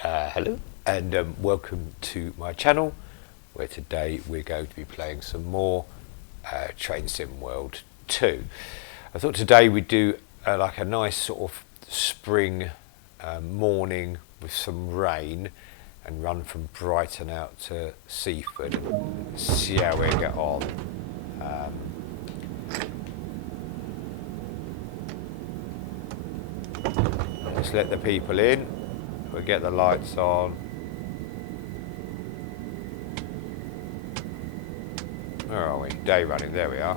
Hello and welcome to my channel, where today we're going to be playing some more Train Sim World 2. I thought today we'd do like a nice sort of spring morning with some rain and run from Brighton out to Seaford and see how we get on. Let's let the people in. We'll get the lights on. Where are we? Day running, there we are.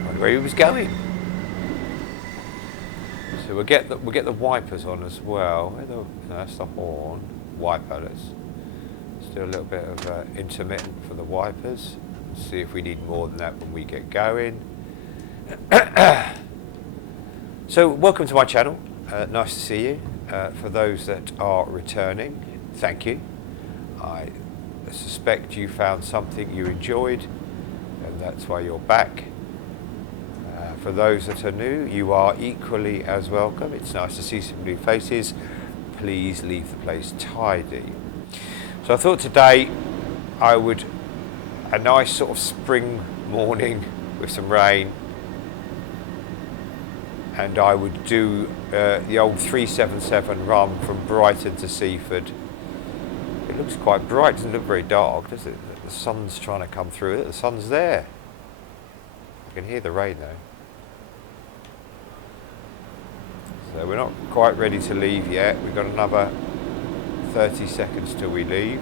I wonder where he was going. So we'll get the wipers on as well. No, that's the horn. Wiper, let's do a little bit of intermittent for the wipers. See if we need more than that when we get going. So welcome to my channel, nice to see you. For those that are returning, thank you. I suspect you found something you enjoyed and that's why you're back. For those that are new, you are equally as welcome. It's nice to see some new faces. Please leave the place tidy. So I thought today I would, a nice sort of spring morning with some rain, and I would do the old 377 run from Brighton to Seaford. It looks quite bright, doesn't look very dark, does it? The sun's trying to come through it. The sun's there. I can hear the rain though. So we're not quite ready to leave yet. We've got another 30 seconds till we leave.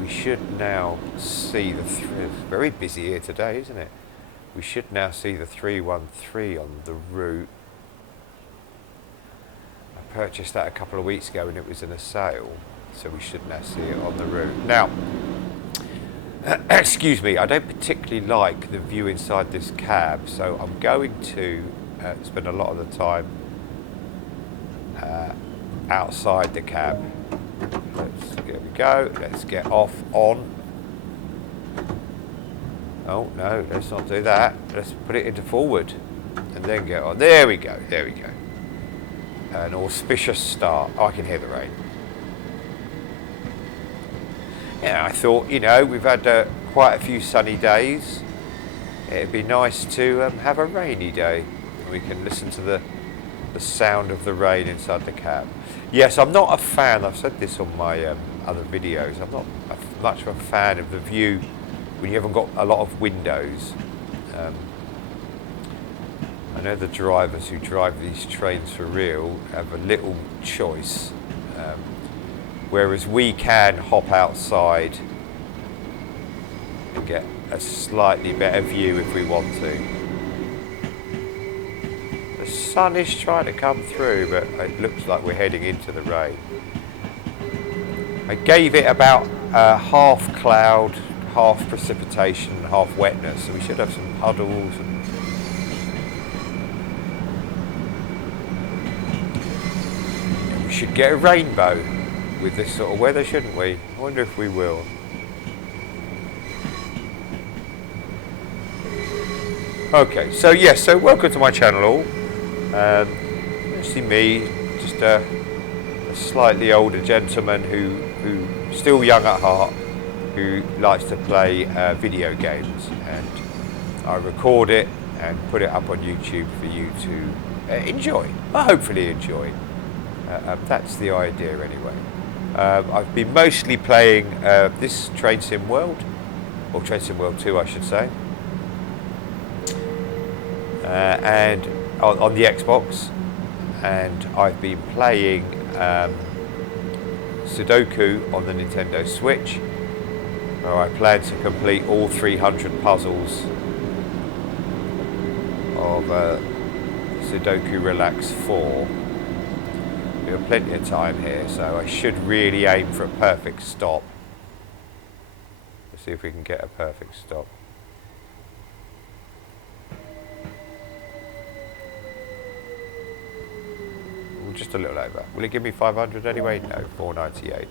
We should now see the it's very busy here today, isn't it? We should now see the 313 on the route. I purchased that a couple of weeks ago and it was in a sale, so we should now see it on the route. Now, excuse me, I don't particularly like the view inside this cab, so I'm going to spend a lot of the time outside the cab. There we go, let's get off on. Oh no, let's not do that. Let's put it into forward and then get on. There we go, there we go. An auspicious start. Oh, I can hear the rain. Yeah, I thought, you know, we've had quite a few sunny days. It'd be nice to have a rainy day. We can listen to the sound of the rain inside the cab. Yes, I'm not a fan, I've said this on my other videos, I'm not much of a fan of the view when you haven't got a lot of windows. I know the drivers who drive these trains for real have a little choice, whereas we can hop outside and get a slightly better view if we want to. The sun is trying to come through, but it looks like we're heading into the rain. I gave it about half cloud, half precipitation and half wetness, so we should have some puddles and we should get a rainbow with this sort of weather, shouldn't we? I wonder if we will. Okay, so yes, so welcome to my channel all. See me, just a slightly older gentleman who still young at heart, who likes to play video games, and I record it and put it up on YouTube for you to enjoy, or hopefully enjoy. That's the idea anyway. I've been mostly playing this Train Sim World, or Train Sim World 2 I should say, and on the Xbox, and I've been playing Sudoku on the Nintendo Switch, where I plan to complete all 300 puzzles of Sudoku Relax 4. We have plenty of time here, so I should really aim for a perfect stop. Let's see if we can get a perfect stop. Just a little over. Will it give me 500 anyway? No, 498.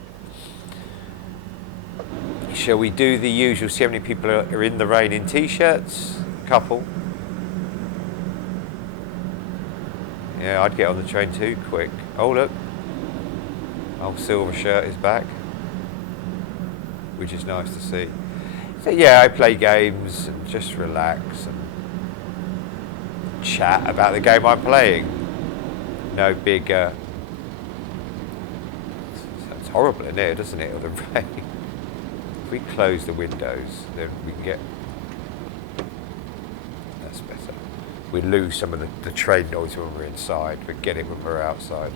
Shall we do the usual? See how many people are in the rain in t-shirts? Couple. Yeah, I'd get on the train too quick. Oh look, old Silver Shirt is back, which is nice to see. So yeah, I play games and just relax and chat about the game I'm playing. No big... it's horrible in here, doesn't it, with the rain? If we close the windows, then we can get... That's better. We lose some of the train noise when we're inside, but get it when we're outside.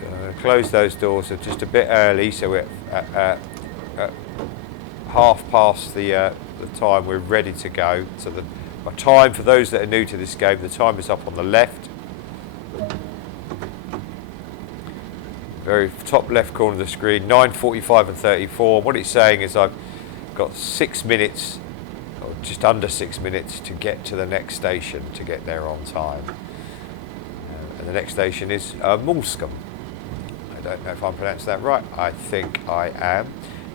So close those doors just a bit early, so we're at half past the time we're ready to go. So the time, for those that are new to this game, the time is up on the left. Very top left corner of the screen, 9:45 and 34. What it's saying is I've got 6 minutes, or just under 6 minutes, to get to the next station, to get there on time. And the next station is Moulscombe. I don't know if I'm pronouncing that right. I think I am.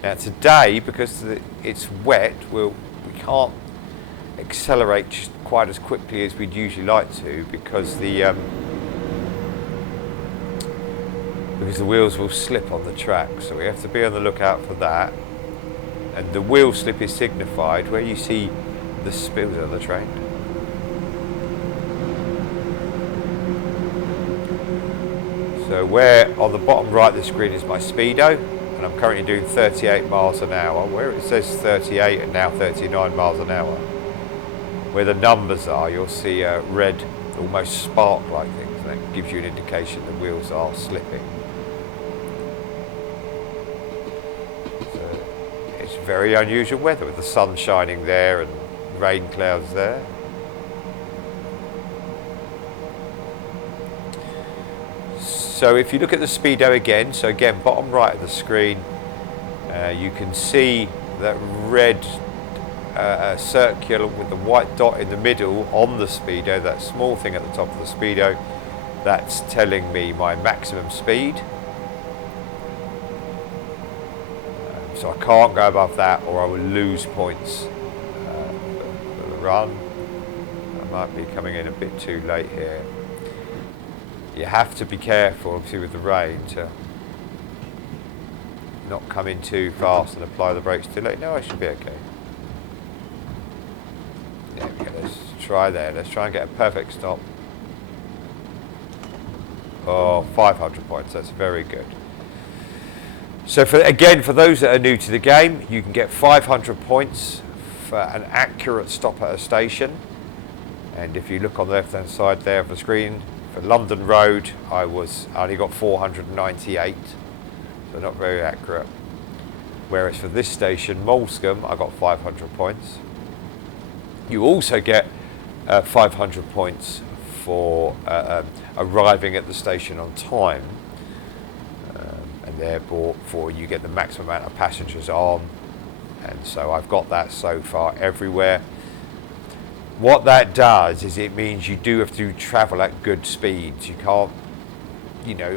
Now today, because it's wet, we can't accelerate quite as quickly as we'd usually like to, because the wheels will slip on the track, so we have to be on the lookout for that. And the wheel slip is signified where you see the spills on the train. So where on the bottom right of the screen is my Speedo, and I'm currently doing 38 miles an hour. Where it says 38 and now 39 miles an hour, where the numbers are, you'll see red, almost spark-like things, and that gives you an indication the wheels are slipping. Very unusual weather with the sun shining there and rain clouds there. So if you look at the Speedo again, so again bottom right of the screen, you can see that red circular with the white dot in the middle on the Speedo, that small thing at the top of the Speedo, that's telling me my maximum speed. So I can't go above that or I will lose points for the run. I might be coming in a bit too late here. You have to be careful, obviously, with the rain to not come in too fast and apply the brakes too late. No, I should be okay. There we go, let's try there. Let's try and get a perfect stop. Oh, 500 points, that's very good. So for those that are new to the game, you can get 500 points for an accurate stop at a station. And if you look on the left hand side there of the screen, for London Road, I only got 498, so not very accurate. Whereas for this station, Moulscombe, I got 500 points. You also get 500 points for arriving at the station on time. And therefore you get the maximum amount of passengers on, and so I've got that so far everywhere. What that does is it means you do have to travel at good speeds. You can't,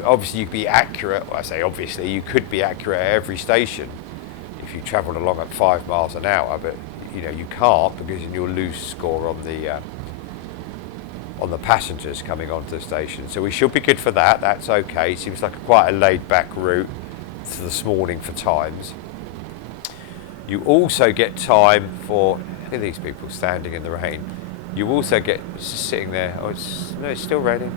obviously you could be accurate. Well, I say obviously, you could be accurate at every station if you travelled along at 5 miles an hour, but you can't, because you'll lose score on the passengers coming onto the station. So we should be good for that. That's okay. Seems like quite a laid-back route for this morning for times. You also get time for... Look at these people standing in the rain. You also get sitting there. Oh, it's still raining.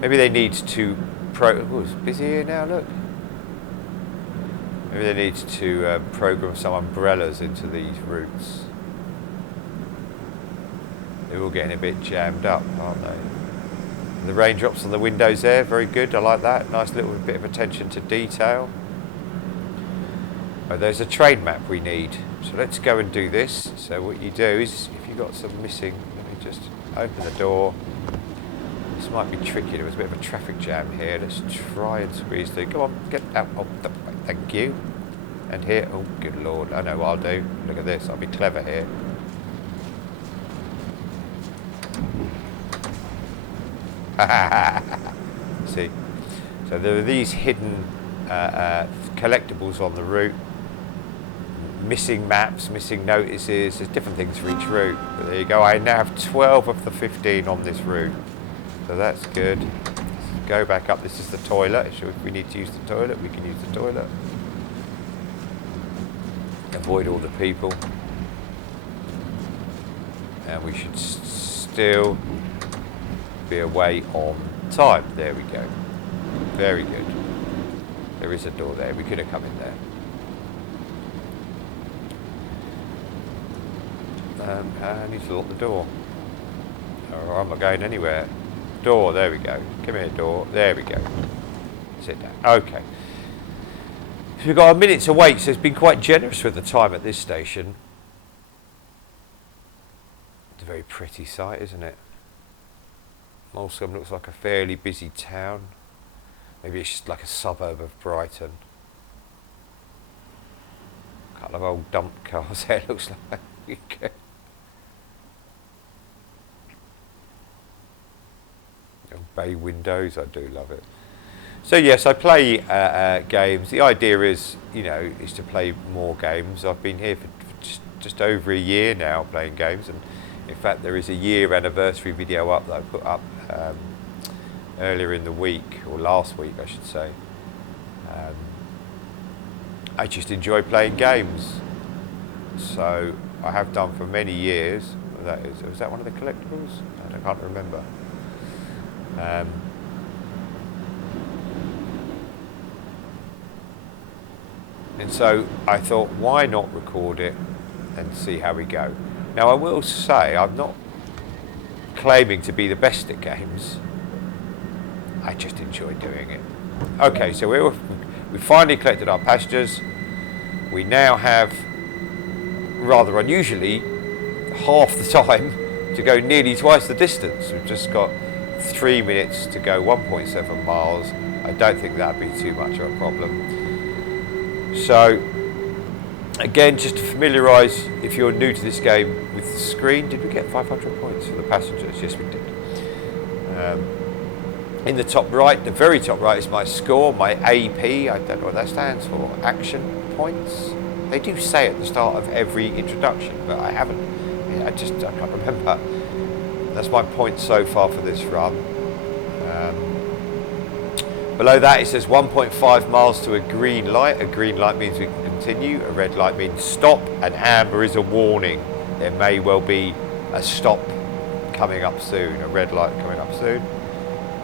Maybe they need to... Oh, it's busy here now, look. Maybe they need to program some umbrellas into these routes. They're all getting a bit jammed up, aren't they? The raindrops on the windows there, very good. I like that. Nice little bit of attention to detail. Oh, there's a train map we need. So let's go and do this. So what you do is, if you've got some missing, let me just open the door. This might be tricky. There was a bit of a traffic jam here. Let's try and squeeze through. Come on, get out. Oh, thank you. And here, oh, good Lord. I know what I'll do. Look at this. I'll be clever here. See, so there are these hidden collectibles on the route. missing maps, missing notices. There's different things for each route. But there you go. I now have 12 of the 15 on this route. So that's good. Let's go back up. This is the toilet. If we need to use the toilet, we can use the toilet. Avoid all the people. And we should still be away on time. There we go. Very good. There is a door there. We could have come in there. I need to lock the door. Or I'm not going anywhere. Door, there we go. Come here, door. There we go. Sit down. Okay. So we've got a minute to wait, so it's been quite generous with the time at this station. It's a very pretty site, isn't it? Molescombe looks like a fairly busy town. Maybe it's just like a suburb of Brighton. A couple of old dump cars there, looks like. Bay windows, I do love it. So yes, I play games. The idea is, you know, is to play more games. I've been here for just over a year now playing games, and in fact there is a year anniversary video up that I put up earlier in the week, or last week I should say. I just enjoy playing games, so I have done for many years. Was that one of the collectibles? I can't remember. And so I thought, why not record it and see how we go. Now I will say, I'm not claiming to be the best at games. I just enjoy doing it. Okay, so we finally collected our passengers. We now have, rather unusually, half the time to go nearly twice the distance. We've just got 3 minutes to go 1.7 miles. I don't think that'd be too much of a problem. So again, just to familiarise, if you're new to this game, with the screen, did we get 500 points for the passengers? Yes, we did. In the top right, the very top right, is my score, my AP. I don't know what that stands for. Action points. They do say at the start of every introduction, but I haven't. I can't remember. That's my points so far for this run. Below that it says 1.5 miles to a green light. A green light means we can continue. A red light means stop. And amber is a warning. There may well be a stop coming up soon. A red light coming up soon.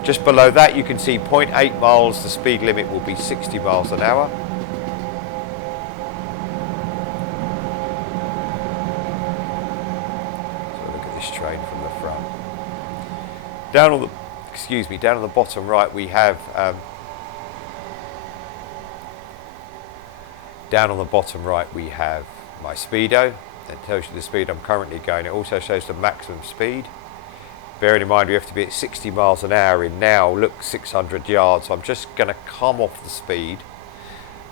Just below that you can see 0.8 miles. The speed limit will be 60 miles an hour. So look at this train from the front. Down on the bottom right we have my Speedo. That tells you the speed I'm currently going. It also shows the maximum speed. Bearing in mind we have to be at 60 miles an hour in now, look, 600 yards. So I'm just going to come off the speed.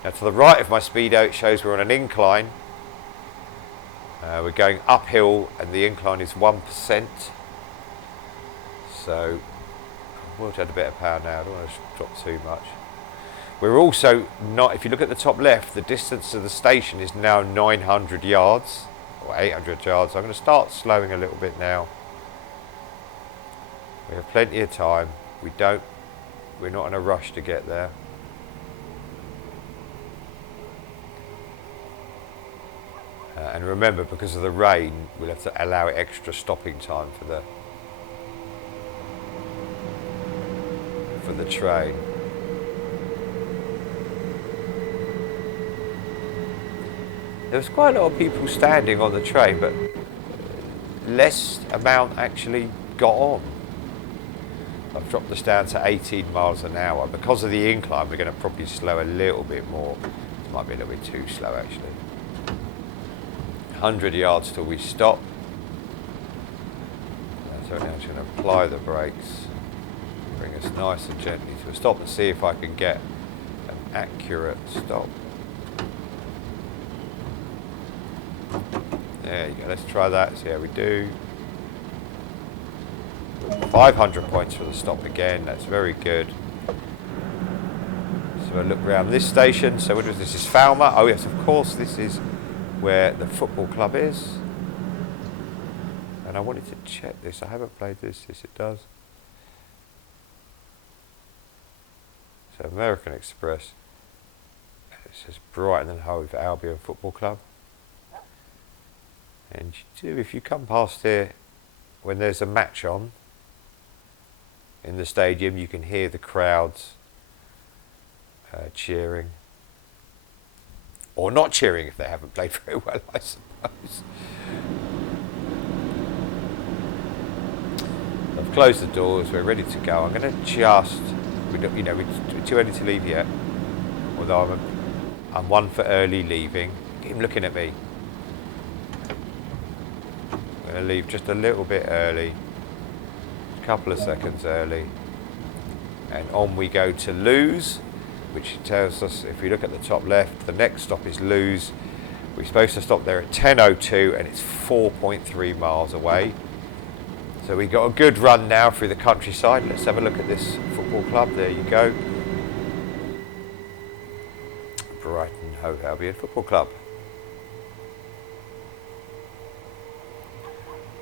Now to the right of my Speedo it shows we're on an incline. We're going uphill and the incline is 1%. So I will add a bit of power now, I don't want to drop too much. We're also not, if you look at the top left, the distance to the station is now 900 yards, or 800 yards. So I'm going to start slowing a little bit now. We have plenty of time. We're not in a rush to get there. And remember, because of the rain, we'll have to allow extra stopping time for the train. There was quite a lot of people standing on the train, but less amount actually got on. I've dropped this down to 18 miles an hour. Because of the incline, we're going to probably slow a little bit more. It might be a little bit too slow actually. 100 yards till we stop. So now I'm just going to apply the brakes. Bring us nice and gently to a stop and see if I can get an accurate stop. There you go, let's try that, see how we do. 500 points for the stop again, that's very good. So I look around this station, so what is this? Is Falmer? Oh yes, of course this is where the football club is. And I wanted to check this. I haven't played this. Yes, it does. So American Express. It says Brighton and Hove Albion Football Club. And if you come past here when there's a match on in the stadium, you can hear the crowds cheering. Or not cheering if they haven't played very well, I suppose. I've closed the doors, we're ready to go. I'm going to just, we're too early to leave yet. Although I'm one for early leaving. Get him looking at me. I'm going to leave just a little bit early. A couple of seconds early. And on we go to Lewes, which tells us, if we look at the top left, the next stop is Lewes. We're supposed to stop there at 10:02 and it's 4.3 miles away. So we got a good run now through the countryside. Let's have a look at this football club. There you go. Brighton Hove Albion Football Club.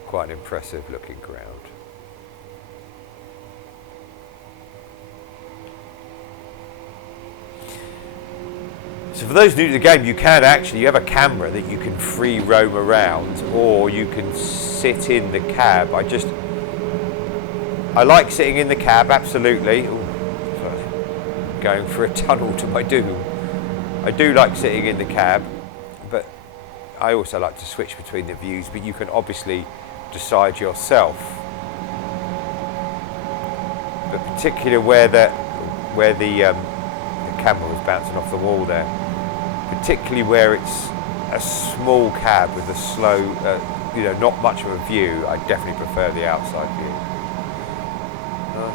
Quite an impressive looking ground. So for those new to the game, you have a camera that you can free roam around, or you can sit in the cab. I like sitting in the cab, absolutely. Ooh, going for a tunnel to my doom. I do like sitting in the cab, but I also like to switch between the views, but you can obviously decide yourself. But particularly where the camera was bouncing off the wall there, particularly where it's a small cab with a slow, not much of a view, I definitely prefer the outside view.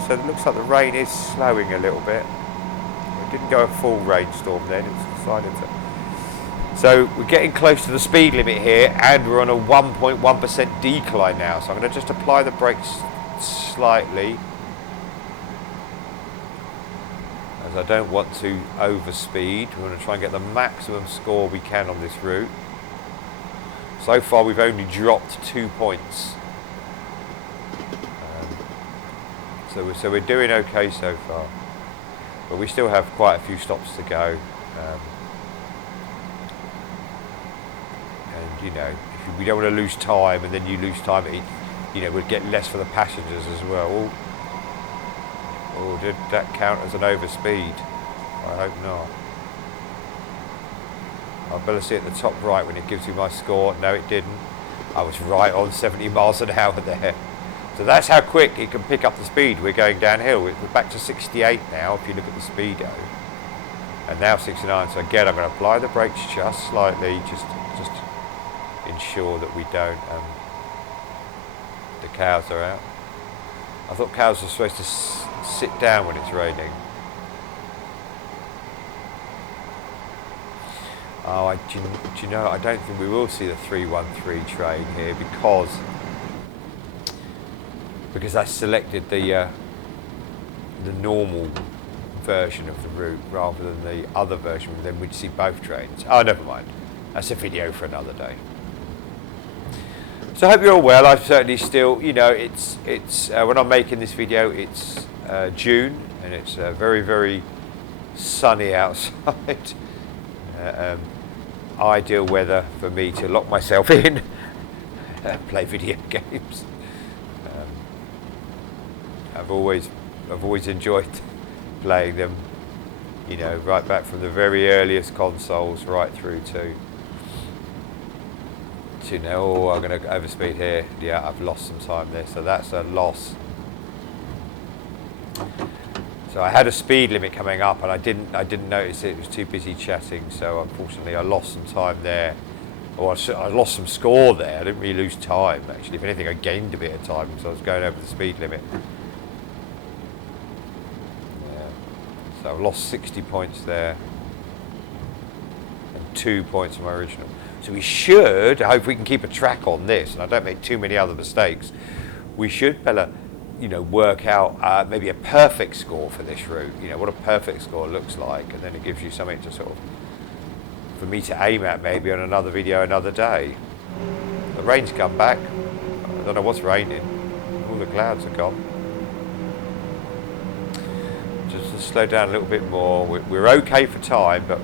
So it looks like the rain is slowing a little bit. It didn't go a full rainstorm then, it's decided to. So we're getting close to the speed limit here, and we're on a 1.1% decline now. So I'm going to just apply the brakes slightly, as I don't want to overspeed. We're going to try and get the maximum score we can on this route. So far we've only dropped 2 points. So we're doing okay so far. But we still have quite a few stops to go. And we don't want to lose time, and then you lose time, we'll get less for the passengers as well. Oh, did that count as an overspeed? I hope not. I'll better see at the top right when it gives you my score. No, it didn't. I was right on 70 miles an hour there. So that's how quick it can pick up the speed. We're going downhill. We're back to 68 now, if you look at the Speedo. And now 69. So again, I'm going to apply the brakes just slightly, just ensure that we don't. The cows are out. I thought cows were supposed to sit down when it's raining. Oh, do you know, I don't think we will see the 313 train here because I selected the normal version of the route rather than the other version, then we'd see both trains. Oh, never mind. That's a video for another day. So I hope you're all well. I'm certainly still, it's when I'm making this video, it's June, and it's very, very sunny outside. Ideal weather for me to lock myself in and play video games. I've always enjoyed playing them, right back from the very earliest consoles right through to now. Oh, I'm going to overspeed here. Yeah, I've lost some time there, so that's a loss. So I had a speed limit coming up, and I didn't notice it. It was too busy chatting, so unfortunately I lost some time there. Or I lost some score there. I didn't really lose time, actually. If anything, I gained a bit of time because I was going over the speed limit. Yeah. So I've lost 60 points there, and 2 points from my original. So we should, I hope we can keep a track on this, and I don't make too many other mistakes. We should, Bella, work out maybe a perfect score for this route. What a perfect score looks like, and then it gives you something to sort of for me to aim at maybe on another video another day. The rain's come back. I don't know what's raining. All the clouds are gone. Just to slow down a little bit more. We're okay for time, but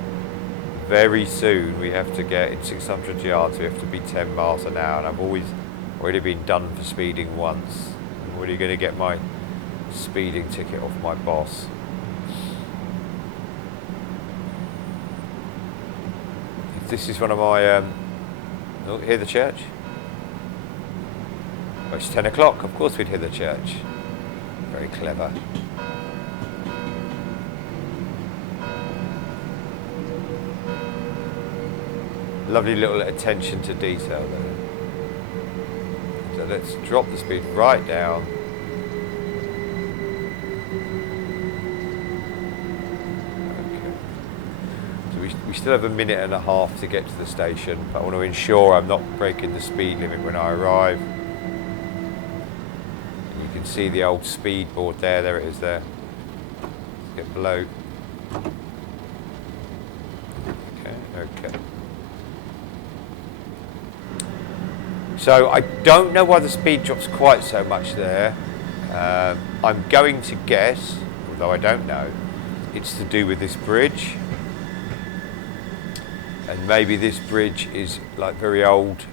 very soon we have to get in 600 yards. We have to be 10 miles an hour, and I've already been done for speeding once. I'm already going to get my speeding ticket off my boss. This is one of my oh, hear the church? Oh, it's 10 o'clock, of course we'd hear the church. Very clever. Lovely little attention to detail there. So let's drop the speed right down. We still have a minute and a half to get to the station, but I want to ensure I'm not breaking the speed limit when I arrive. And you can see the old speed board there. There it is there. Let's get below. Okay. So I don't know why the speed drops quite so much there. I'm going to guess, although I don't know, it's to do with this bridge. And maybe this bridge is like very old,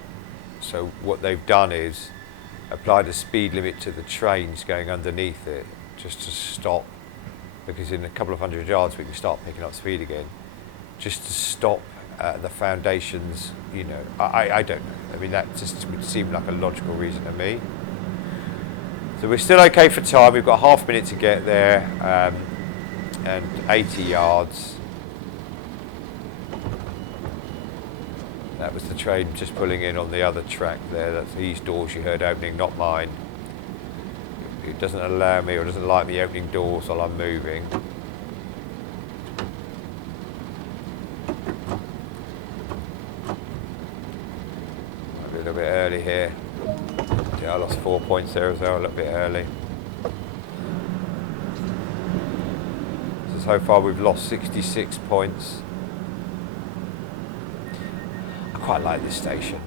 so what they've done is applied a speed limit to the trains going underneath it just to stop, because in a couple of hundred yards we can start picking up speed again, just to stop the foundations, you know. I don't know. I mean, that just would seem like a logical reason to me. So we're still okay for time. We've got half a minute to get there, and 80 yards. That was the train just pulling in on the other track there. That's these doors you heard opening, not mine. It doesn't allow me, or doesn't like me opening doors while I'm moving. A little bit early here. Yeah, I lost 4 points there as well, a little bit early. So far we've lost 66 points. Quite like this station.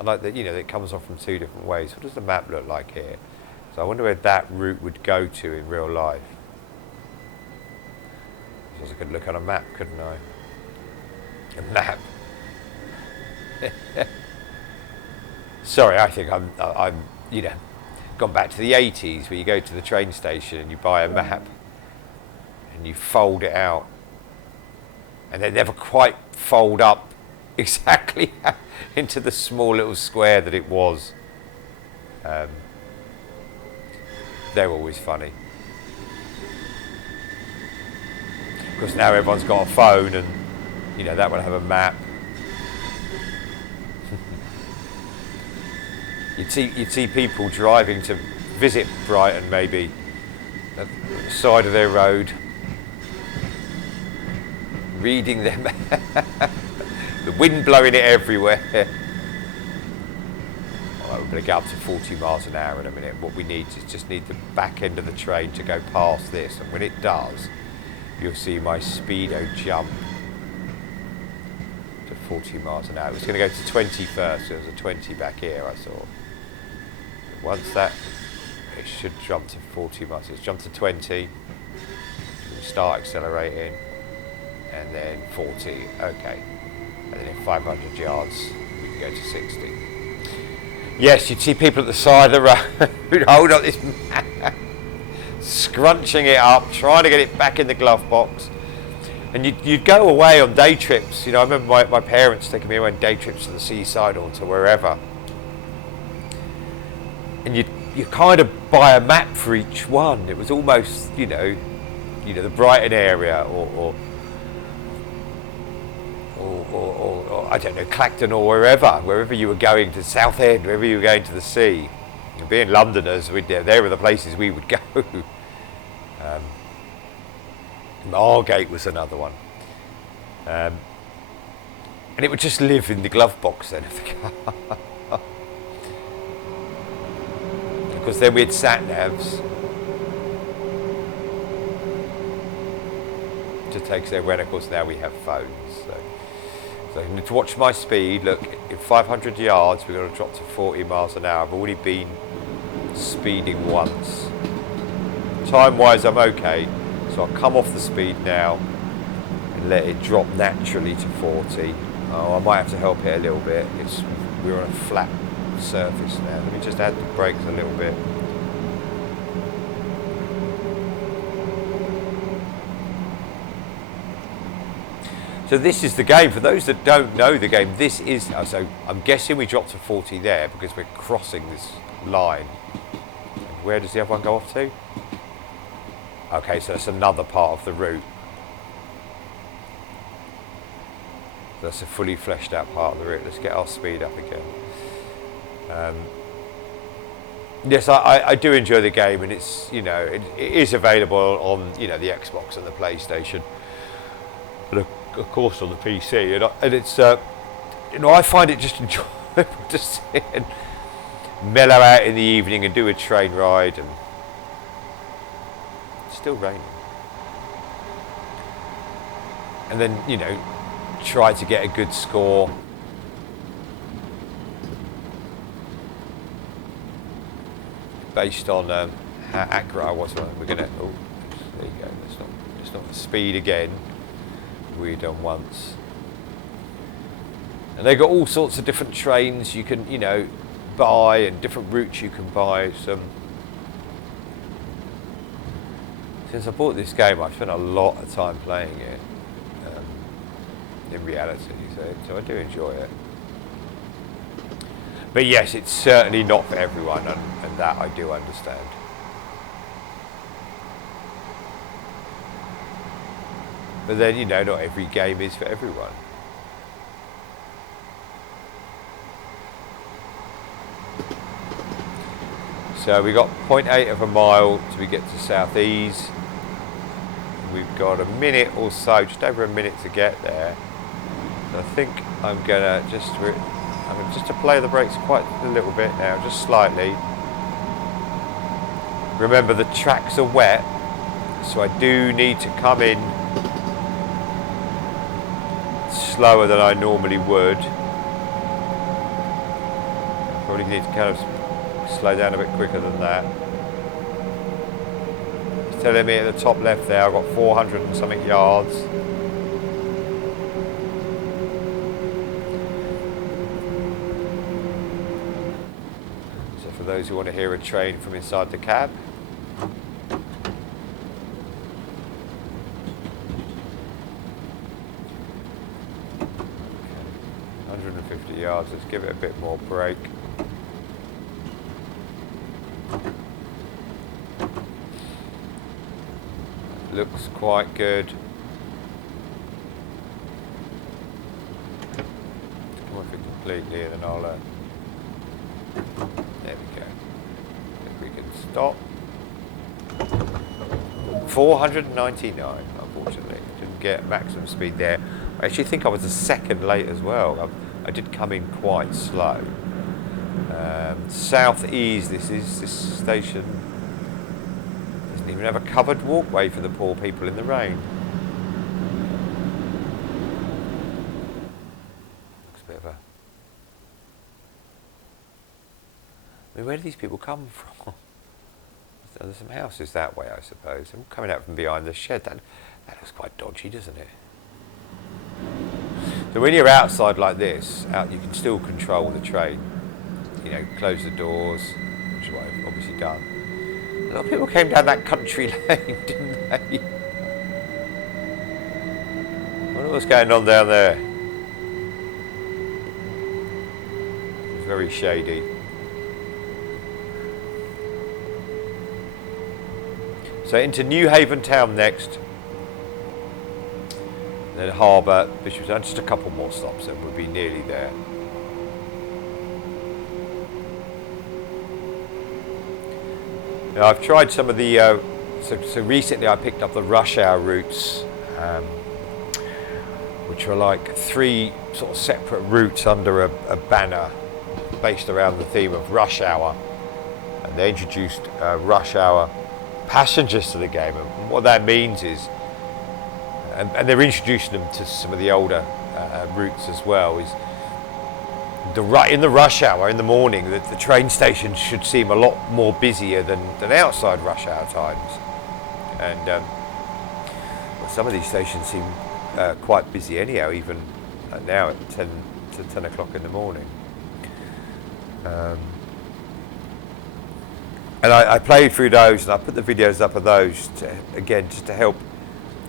I like that, you know, it comes off from two different ways. What does the map look like here? So I wonder where that route would go to in real life. I could look at a map, couldn't I? A map. Sorry, I think I'm, you know, gone back to the 80s where you go to the train station and you buy a map and you fold it out, and they never quite fold up exactly into the small little square that it was. They're always funny. Of course, now everyone's got a phone, and you know that would have a map. You'd see people driving to visit Brighton, maybe at the side of their road, reading their map. The wind blowing it everywhere. Well, we're going to get up to 40 miles an hour in a minute. What we need is just need the back end of the train to go past this, and when it does, you'll see my Speedo jump to 40 miles an hour. It was going to go to 20 first. There was a 20 back here, I saw. Once that, it should jump to 40 miles. It's jumped to 20. Start accelerating, and then 40. Okay. And then in 500 yards, we can go to 60. Yes, you'd see people at the side of the road who'd hold up this map, scrunching it up, trying to get it back in the glove box. And you'd go away on day trips. You know, I remember my parents taking me away on day trips to the seaside or to wherever. And you kind of buy a map for each one. It was almost, you know, the Brighton area or I don't know, Clacton or wherever you were going to Southend, wherever you were going to the sea. And being Londoners, they were the places we would go. Margate was another one. And it would just live in the glove box then of the car. Because then we had sat-navs. to take us everywhere. And of course now we have phones. So I need to watch my speed. Look, in 500 yards we're going to drop to 40 miles an hour. I've already been speeding once. Time-wise I'm okay, so I'll come off the speed now and let it drop naturally to 40. Oh, I might have to help it a little bit. We're on a flat surface now. Let me just add the brakes a little bit. So this is the game. For those that don't know the game, this is... So I'm guessing we dropped to 40 there because we're crossing this line. And where does the other one go off to? Okay, so that's another part of the route. That's a fully fleshed out part of the route. Let's get our speed up again. Yes, I do enjoy the game, and it's, you know, it is available on, you know, the Xbox and the PlayStation, but of course on the PC, and it's you know, I find it just enjoyable to sit and mellow out in the evening and do a train ride. And it's still raining, and then, you know, try to get a good score. Based on how accurate I was. We're gonna. Oh, there you go. It's not the speed again. We've done once. And they've got all sorts of different trains you can, you know, buy, and different routes you can buy. Since I bought this game, I've spent a lot of time playing it. In reality, so I do enjoy it. But yes, it's certainly not for everyone, and that I do understand. But then, you know, not every game is for everyone. So we got 0.8 of a mile till we get to South Ease. We've got a minute or so, just over a minute to get there. So I think I'm gonna just to play the brakes quite a little bit now, just slightly. Remember, the tracks are wet, so I do need to come in slower than I normally would. Probably need to kind of slow down a bit quicker than that. It's telling me at the top left there I've got 400 and something yards. For those who want to hear a train from inside the cab. Okay. 150 yards, let's give it a bit more brake. Looks quite good. Come off it completely and then I'll there we go. If we can stop. 499, unfortunately. Didn't get maximum speed there. I actually think I was a second late as well. I did come in quite slow. South Ease, this station doesn't even have a covered walkway for the poor people in the rain. Looks a bit of a... I mean, where do these people come from? There's some houses that way, I suppose. They're all coming out from behind the shed. That looks quite dodgy, doesn't it? So when you're outside like this, you can still control the train. You know, close the doors, which is what I've obviously done. A lot of people came down that country lane, didn't they? I wonder what's going on down there. It's very shady. So into New Haven town next, then Harbour, Bishopstown, just a couple more stops and we'll be nearly there. Now I've tried some of the, so recently I picked up the rush hour routes, which are like 3 sort of separate routes under a banner based around the theme of rush hour. And they introduced rush hour passengers to the game, and what that means is and they're introducing them to some of the older routes as well. Is in the rush hour in the morning, the train station should seem a lot more busier than outside rush hour times, and well, some of these stations seem quite busy anyhow, even now at 10 o'clock in the morning. And I played through those, and I put the videos up of those just to help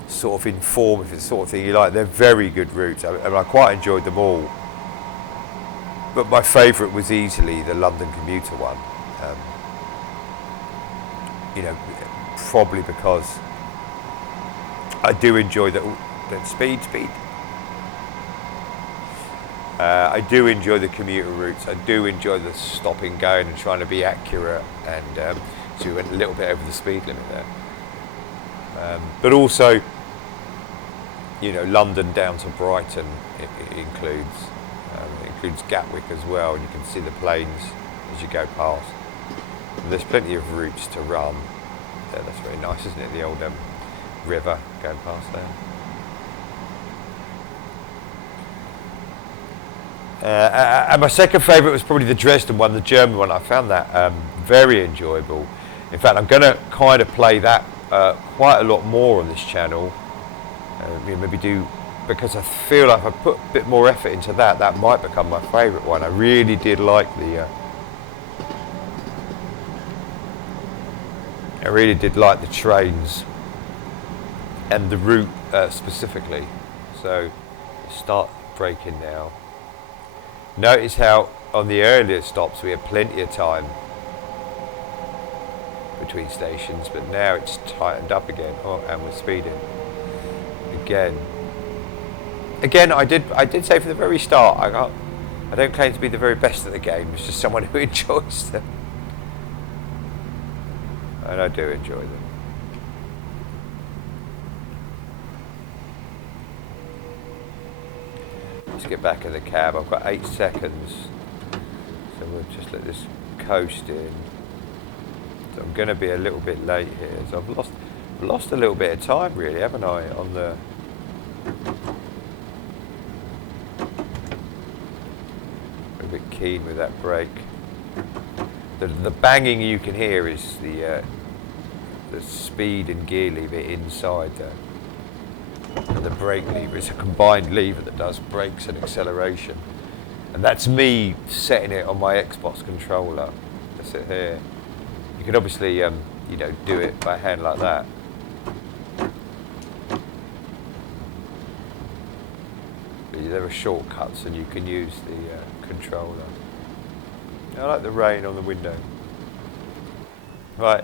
sort of inform if it's the sort of thing you like. They're very good routes, and I quite enjoyed them all. But my favourite was easily the London commuter one. Probably because I do enjoy the speed. I do enjoy the commuter routes. I do enjoy the stopping, going, and trying to be accurate. And so we went a little bit over the speed limit there. But also, London down to Brighton it includes Gatwick as well, and you can see the planes as you go past. And there's plenty of routes to run. Yeah, that's very nice, isn't it? The old river going past there. And my second favourite was probably the Dresden one, the German one. I found that very enjoyable. In fact, I'm going to kind of play that quite a lot more on this channel. Maybe do, because I feel like if I put a bit more effort into that might become my favourite one. I really did like the trains and the route specifically. So start braking now. Notice how on the earlier stops we had plenty of time between stations, but now it's tightened up again. Oh, and we're speeding again. I did say from the very start, I don't claim to be the very best at the game. It's just someone who enjoys them, and I do enjoy them. Let's get back in the cab. I've got 8 seconds, so we'll just let this coast in. So I'm going to be a little bit late here. So I've lost a little bit of time, really, haven't I? On the a bit keen with that brake. The banging you can hear is the speed and gear lever inside there. And the brake lever is a combined lever that does brakes and acceleration, and that's me setting it on my Xbox controller. That's it here. You can obviously do it by hand like that. But there are shortcuts, and you can use the controller. I like the rain on the window. Right,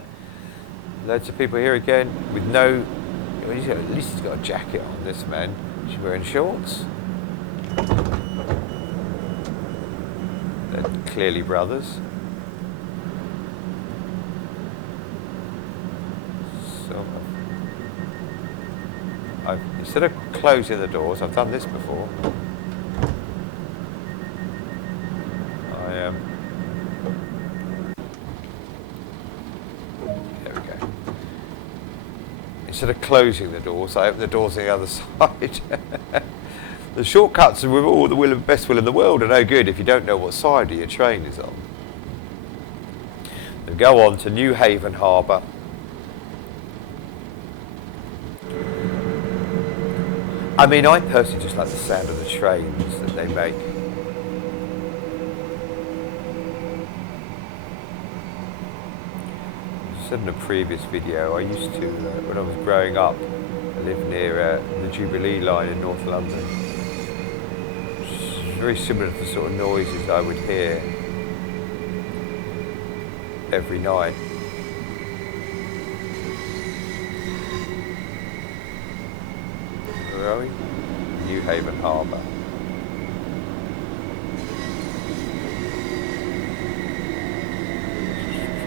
loads of people here again with no. At least he's got a jacket on, this man. She's wearing shorts. They're clearly brothers. So, instead of closing the doors, I've done this before. Instead of closing the doors, I open the doors on the other side. The shortcuts with all the best will in the world are no good if you don't know what side of your train is on. Then go on to New Haven Harbour. I mean, I personally just like the sound of the trains that they make. I said in a previous video, I used to, when I was growing up, I lived near the Jubilee line in North London. It's very similar to the sort of noises I would hear every night. Where are we? New Haven Harbour.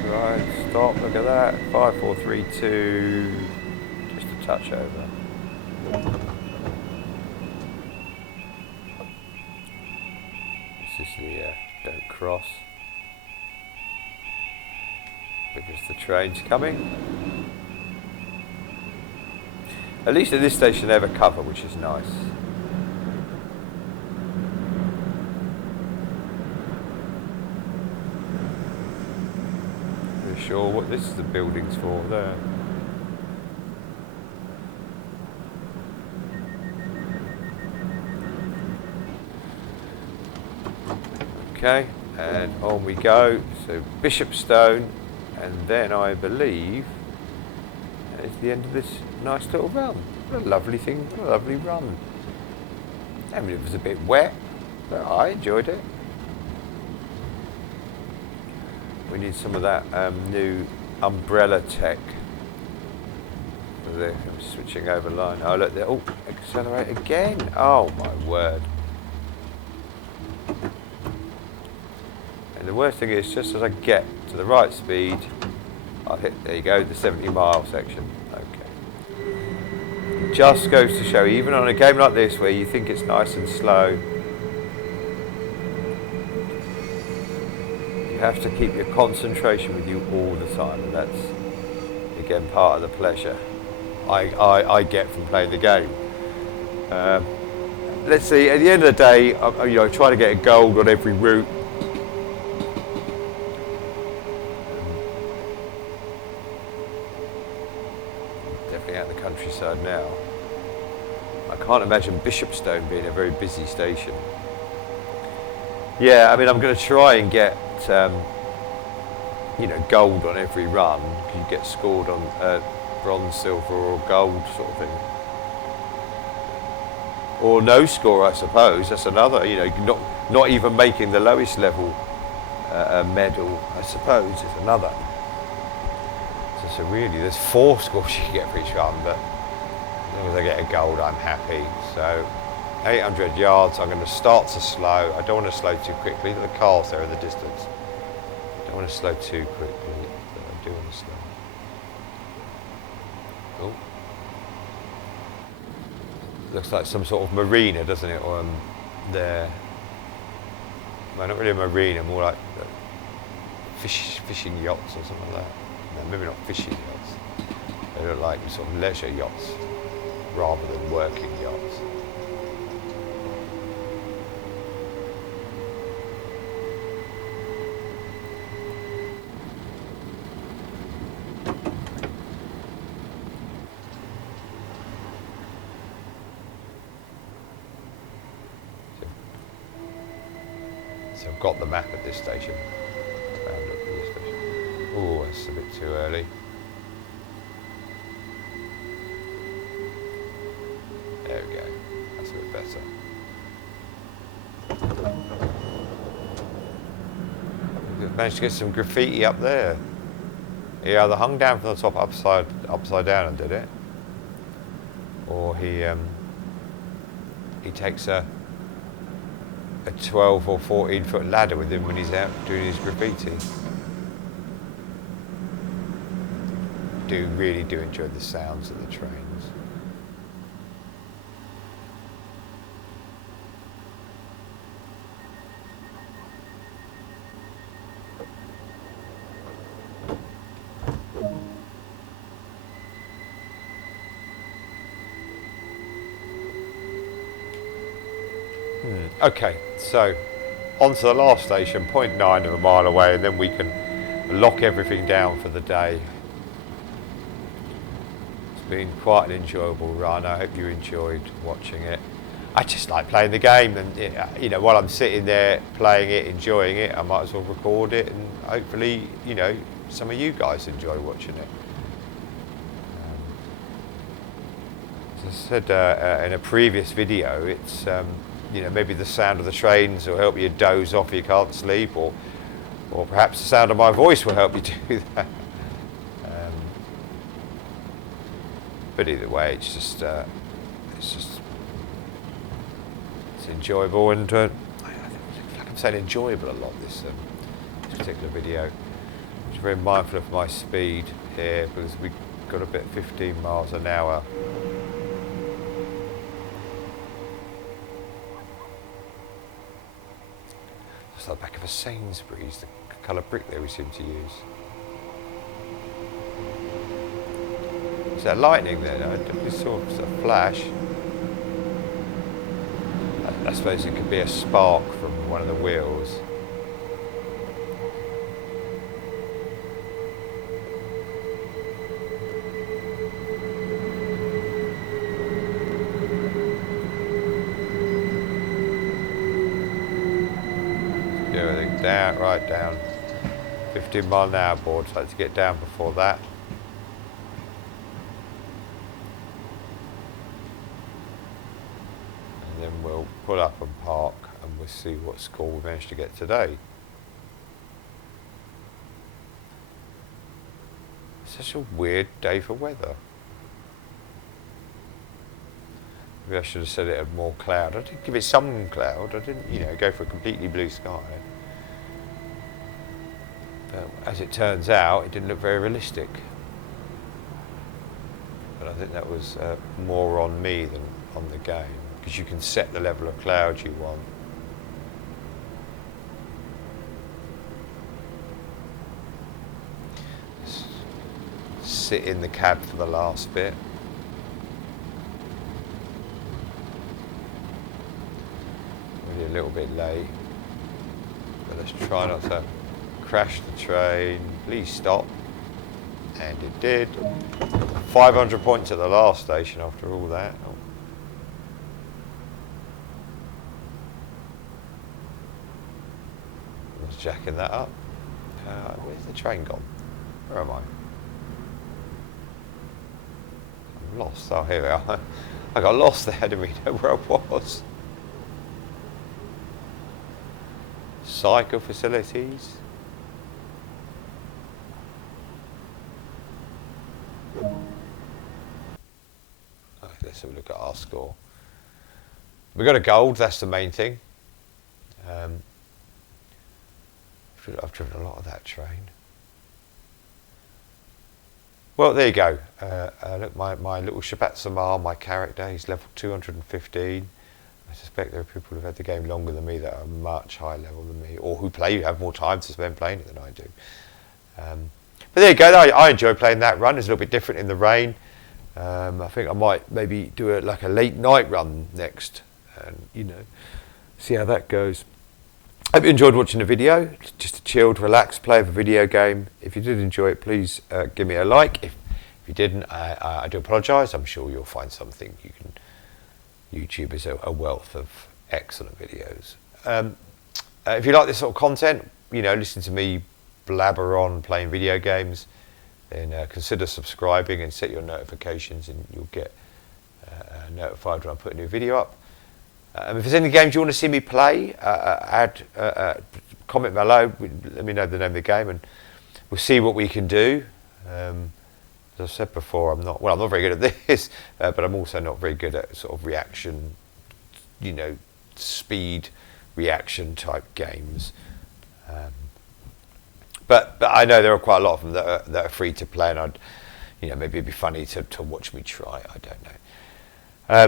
Right, stop, look at that. 5, 4, 3, 2. Just a touch over. This is the don't cross. Because the train's coming. At least at this station they have a cover, which is nice. Not sure what this is the building's for there. Okay, and on we go. So Bishopstone, and then I believe it's the end of this nice little run. What a lovely thing, what a lovely run. I mean, it was a bit wet, but I enjoyed it. We need some of that new umbrella tech. I'm switching over line. Oh look, oh, accelerate again. Oh my word. And the worst thing is, just as I get to the right speed, I'll hit, there you go, the 70-mile section. Okay. It just goes to show, even on a game like this where you think it's nice and slow, you have to keep your concentration with you all the time, and that's, again, part of the pleasure I get from playing the game. Let's see, at the end of the day, I try to get a gold on every route. Out in the countryside now. I can't imagine Bishopstone being a very busy station. Yeah, I mean, I'm going to try and get, gold on every run. You get scored on bronze, silver, or gold sort of thing. Or no score, I suppose. That's another. Not even making the lowest level medal, I suppose, is another. So really, there's 4 scores you can get for each run, but as long as I get a gold, I'm happy. So 800 yards, I'm going to start to slow. I don't want to slow too quickly. The cars there in the distance. I don't want to slow too quickly, but I do want to slow. Oh. Looks like some sort of marina, doesn't it? Or there. Well, not really a marina, more like fishing yachts or something like that. No, maybe not fishing yachts. They look like sort of leisure yachts rather than working yachts. So I've got the map at this station. Oh, that's a bit too early. There we go. That's a bit better. We've managed to get some graffiti up there. He either hung down from the top upside down and did it, or he takes a 12 or 14 foot ladder with him when he's out doing his graffiti. Really do enjoy the sounds of the trains. Okay, so on to the last station, 0.9 of a mile away, and then we can lock everything down for the day. Been quite an enjoyable run. I hope you enjoyed watching it. I just like playing the game, and while I'm sitting there playing it, enjoying it, I might as well record it, and hopefully some of you guys enjoy watching it. As I said in a previous video, it's maybe the sound of the trains will help you doze off if you can't sleep, or perhaps the sound of my voice will help you do that. But either way, it's enjoyable, and I feel like I'm saying enjoyable a lot this particular video. I'm very mindful of my speed here because we've got a bit 15 miles an hour. It's like the back of a Sainsbury's, the colour brick there we seem to use. Is that lightning then? I definitely saw a flash. I suppose it could be a spark from one of the wheels. Everything down, right down. 15 mile an hour board, so I had to get down before that. And then we'll pull up and park and we'll see what score we managed to get today. Such a weird day for weather. Maybe I should have said it had more cloud. I did give it some cloud. I didn't, go for a completely blue sky. But as it turns out, it didn't look very realistic. But I think that was more on me than on the game, because you can set the level of cloud you want. Sit in the cab for the last bit. Really a little bit late, but let's try not to crash the train. Please stop. And it did. 500 points at the last station after all that. Oh. I was jacking that up. Where's the train gone? Where am I? I'm lost. Oh, here we are. I got lost there. I didn't really know where I was. Cycle facilities. Let's have a look at our score. We got a gold, that's the main thing. I've driven a lot of that train. Well, there you go. Look, my little Shabat-Samar, my character, he's level 215. I suspect there are people who've had the game longer than me that are much higher level than me, or who have more time to spend playing it than I do. But there you go. I enjoy playing that run. It's a little bit different in the rain. I think I might maybe do a late night run next, and see how that goes. Hope you enjoyed watching the video. Just a chilled, relaxed play of a video game. If you did enjoy it, please give me a like. If you didn't, I do apologise. I'm sure you'll find something you can. YouTube is a wealth of excellent videos. If you like this sort of content, listen to me blabber on playing video games, then consider subscribing and set your notifications, and you'll get notified when I put a new video up. If there's any games you want to see me play, comment below, let me know the name of the game, and we'll see what we can do. As I've said before, I'm not very good at this, but I'm also not very good at sort of reaction, speed reaction type games. But I know there are quite a lot of them that are free to play, and maybe it'd be funny to watch me try. I don't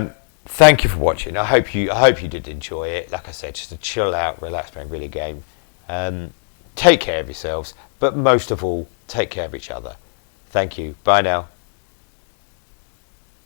know. Thank you for watching. I hope you did enjoy it. Like I said, just a chill out, relax playing really game. Take care of yourselves, but most of all, take care of each other. Thank you. Bye now.